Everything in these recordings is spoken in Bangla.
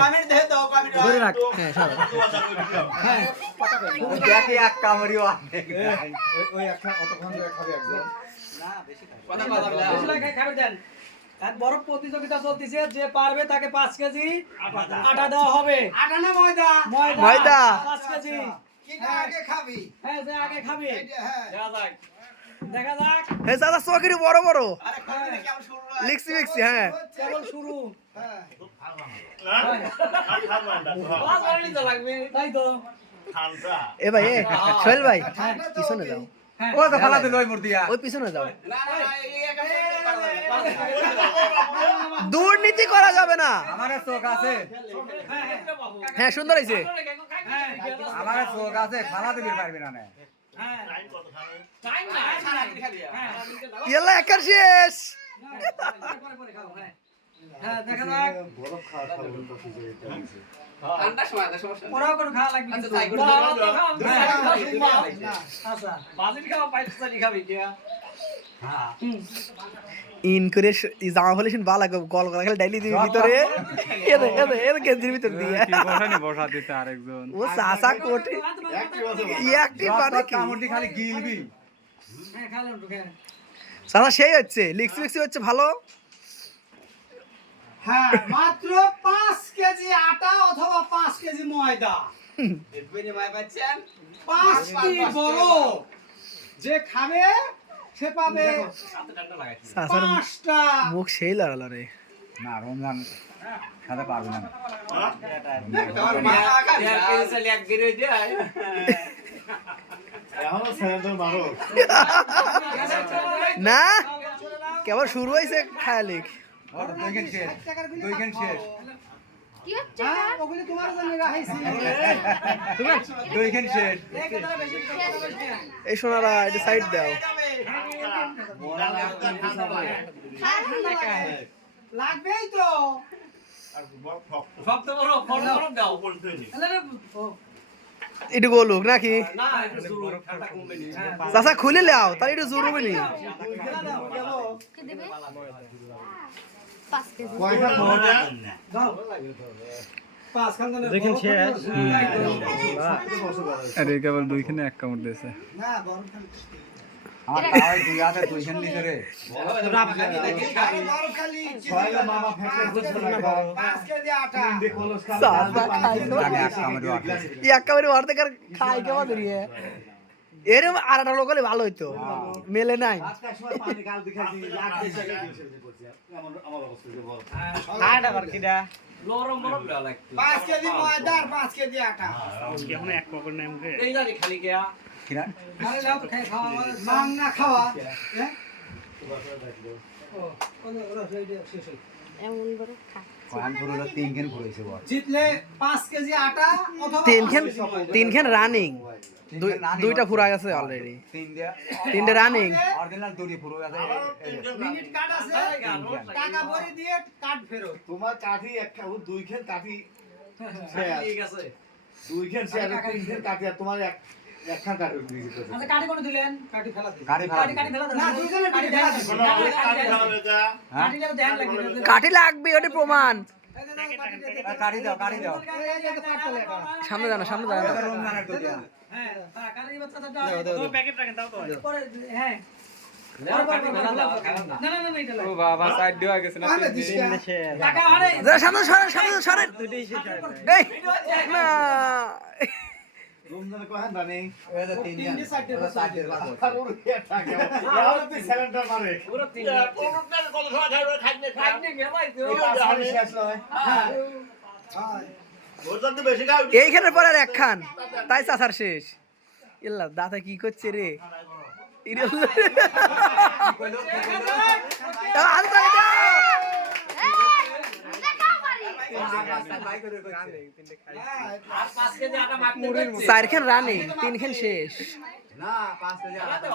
কমেন্ট দে দাও কমেন্ট ধরে রাখ হ্যাঁ সব হ্যাঁ দেখি এক কামড়িও আনে ওই একটা অতক্ষণ ধরে খাবে একদম না বেশি কথা কথা বলে বেশি লাগে খাবার দেন আর বড় প্রতিযোগিতা চলতেছে যে পারবে তাকে 5 কেজি আটা দেওয়া হবে আটা না ময়দা ময়দা 5 কেজি কি আগে খাবি হ্যাঁ যে আগে খাবে হ্যাঁ দেখা যাক হে দাদা চোখেরই বড় বড় আরে কমেন্ট কেমন শুরু হয় লিখছি লিখছি হ্যাঁ কেবল শুরু হ্যাঁ তাই তো এ ভাই এ সোহেল ভাই পিছনে যাও ও তো ফালা দিল ওই মুরদিয়া ওই পিছনে যাও না না এই একটা দুর্নীতি করা যাবে না আমার চোখ আছে হ্যাঁ সুন্দর হয়েছে আমার চোখ আছে ফালা দিবি পারবি না ইয়াল্লা একার শেষ হ্যাঁ দেখা যাক বরফ খাওয়া খাবেন তো কিছু এটা ঠান্ডা সময় আছে সমস্যা ওরাও করে খাওয়া লাগবে আচ্ছা, কিন্তু। তাই করে বাবা, দাও। খাও। আচ্ছা বাজির খাওয়া পাইছালি খাবি কি ইন করে জামা ফেলেছেন বালা গল গলা খেলে ডাইলি দিবি ভিতরে এদে এদে এদে গেঞ্জির ভিতর দিয়ে বসা দিতে আরেকজন ও সাসা কোটে একটি মানে কি কামড়টি খালি গিলবি হ্যাঁ খালাম তো হ্যাঁ সাসা সেই হচ্ছে লিক্সি লিক্সি হচ্ছে ভালো হ্যাঁ মাত্র 5 কেজি আটা অথবা 5 কেজি ময়দা এর বিনিময়ে পাচ্ছেন 5টি বড় যে খাবে সে পাবে সাসার 5টা মুখ সেই লড়ালো রে না রমজান খাতে পারবি না তোমার মা খাবে এক গিরে দেয় এখনো স্যান্ডেল মারো না কেবল শুরু হয়েছে খায়ালিক দুইখান শেষ দুইখান শেষ কি হচ্ছে হ্যাঁ ওগুলি তোমার জন্য রাখাইছি দুইখান শেষ এই সোনারা এটা সাইড দাও লাগবেই তো সব তো বড় ফটো দাও একটু বলুক নাকি না একটু শুরু ঠান্ডা কমবে নি চাচা খুলে লাও তাহলে একটু জোর হবে নি কি দেবে 5 কেজি কয়টা মজা দেখেন শেষ আরে কেবল দুইখানে এক কামড় দিয়েছে না গরম খালি আমার তাই দুই হাতে দুইখান লিখে রে গরম খালি ছয়লা মামা ফেটে বুঝতে লাগা 5 কেজি আটা কলস চাচা খাইতো আমি এক কামড় এই একেবারে অর্ধেক আর খাই কেমন ধরিয়ে এরম আর একটা লোক হলে ভালো হইতো মেলে নাই আজকে সময় পানি গাল দেখাইছি লাগ দিছে করছে এমন আমার অবস্থা যে বড় আটা আর কিডা গরম বরফ দেওয়া লাগবে 5 কেজি ময়দা আর 5 কেজি আটা এই জানি খালি গিয়া কিরা আরে লাও তো খাই খাওয়া আমাদের মাং না খাওয়া হ্যাঁ এমন বড় খা কয়খান পুরো তিনখান পুরোইছে বল জিতলে 5 কেজি আটা অথবা তিনখান রানিং দুইটা ফুরা গেছে অলরেডি তিন দিয়া তিনটে রানিং অরিজিনাল দুটি পুরো আছে মিনিট কাট আছে টাকা ভরে দিয়ে কাট ফেরত তোমার কাঠি একটা দুইখান কাঠি ঠিক আছে দুইখান শেয়ার তিনখান কাঠি আর তোমার একখান কাঠি দিয়েছে আচ্ছা কাটি কোন দিলেন কাটি ফেলা দিন গাড়ি ভাড়া কাটি ফেলা দেন না দুইজনে কাটি ফেলা দেন দিন। কাটি লাগবে দেন লাগবে কাঠি লাগবে ওটি প্রমাণ গাড়ি দাও গাড়ি দাও সামনে জানা সামনে জানা রমজানের তো দিয়া হ্যাঁ কাটি বাচ্চাটা দাও প্যাকেট রাখেন দাও তো পরে হ্যাঁ না না না এটা ও বাবা সাইড দেওয়া গেছে না আরে দিশা টাকা আরে সামনে সরেন সামনে সরেন এই না রমজানে কয়খান জানি ওটা তিন দিয়া তিনটে চারটে ওটা চারটে আর ওর টাকা ইয়ার তুই সিলিন্ডার মারে পুরো তিন খাইনে গেলাই তো পাঁচ শেষ লয় হ্যাঁ এইখানের পরে আর একখান তাই চাচার শেষ ইল্লা দাদা কি করছে রে আর 5 কেজি আটা মারতে চারখান রানিং তিনখান শেষ না পাঁচ কেজি আটা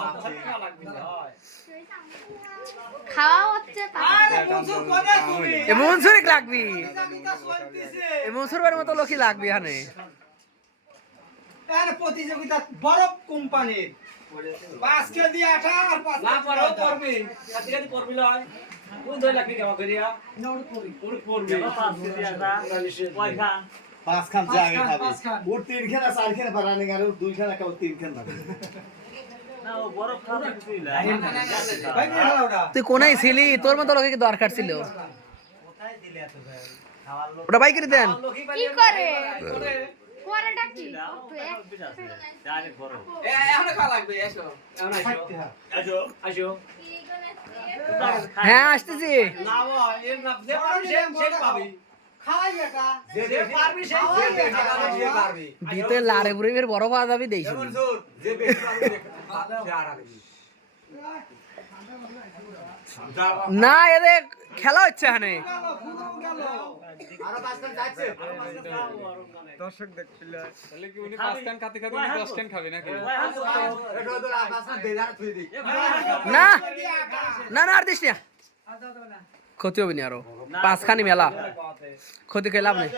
খাওয়া হচ্ছে আরে বন্ধু কোনে তুমি এমন শরীর লাগবি প্রতিযোগিতা চলতেছে এমন শরীরের মতো লোকই লাগবি হানে আরে প্রতিযোগিতা বরফ কোম্পানির 5 কেজি আটা আর 5 না পারো করবি কাটি কাটি করবি লয় পাঁচ খান যে আগে খাবে পাঁচ খান। ওর 3 খান আর 4 খান পর রানিং আর 2 খান একেবারে 3 খান খাবে ভাই কি হলো ওটা তুই কোনায় ছিলি তোর মতো লোকে কি দরকার ছিল ওটা বাইক করে দেন কি করে পরেটা কি এখন খাওয়া লাগবে এসো হ্যাঁ আসতেছি না বাবা, এর না যে পারবি সে পাবি খাই এটা যে পারবি সে পারবি দিতে লারে পুরে বের বড় পাওয়া যাবে দেইছি যে বেশি পারবি সে আটা দিবি না এদের খেলা হচ্ছে এখানে আরো পাঁচ খান যাচ্ছে দর্শক দেখছিল তাহলে কি উনি 5 টান খাতে খাতে 10 টান খাবে নাকি এটা তো পাঁচ খান দেদার তুই দি না না না আর দিস না ক্ষতি হবে না আরো পাঁচখানি মেলা ক্ষতি খেয়ে লাভ নেই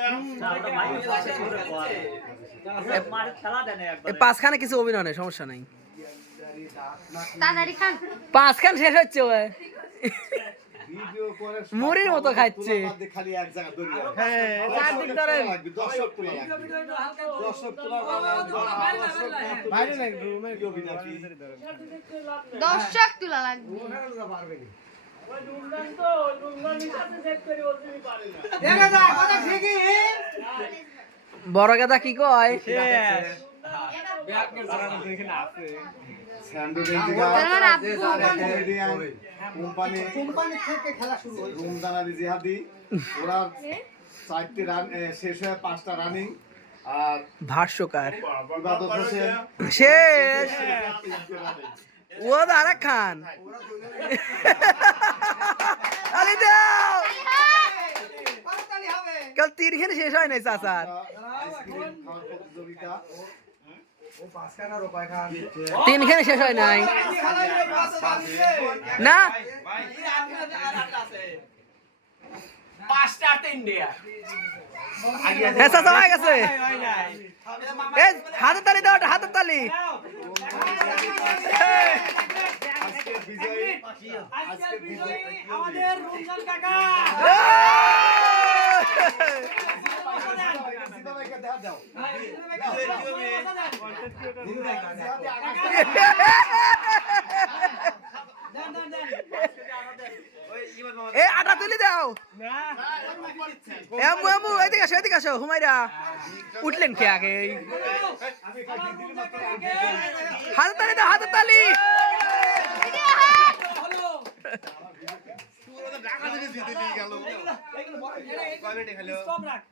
এই পাঁচখানে কিছু অভিনয় নেই সমস্যা নাই তাড়াতাড়ি খান পাঁচখান শেষ হচ্ছে ওই ভিডিও করে মুড়ির মতো খাচ্ছে খালি এক জায়গা ধরে হ্যাঁ চারদিক ধরে দর্শক তোলা লাগবে দর্শক তোলা বাইরে না রুমে কেউ বিনা কি দর্শক তুলা লাগবে দেখা যা কথা ঠিকই বড় গাদা কি কয় স্যান্ডউইচ তোমার আব্বু কোম্পানি কোম্পানি থেকে খেলা শুরু হয়েছে রুমদান আলী জিহাদি ওরা 4টি রান শেষ হয়ে 5টা রানিং আর ভাষ্যকার ইবাদত হোসেন শেষ ও দাঁড়া খান আলি দাও করতালি হবে কাল তিনখানে শেষ হয় নাই চাচার আইসক্রিম খাওয়ার প্রতিযোগিতা তিনখানে শেষ হয় নাই খেলা নিয়ে পাঁচ যাচ্ছে না হ্যাঁ চাচা হয়ে গেছে এ হাতের তালি দাও হাতের তালি আজকের বিজয়ী আজকের বিজয়ী আমাদের রমজান কাকা জিবাবাইকে দেখা দাও এ আটা তুলি দাও এমু এমু এদিকে আসো হুমাইরা উঠলেন কে আগে হাতের তালি দাও হাতের তালি স্টপ রাখ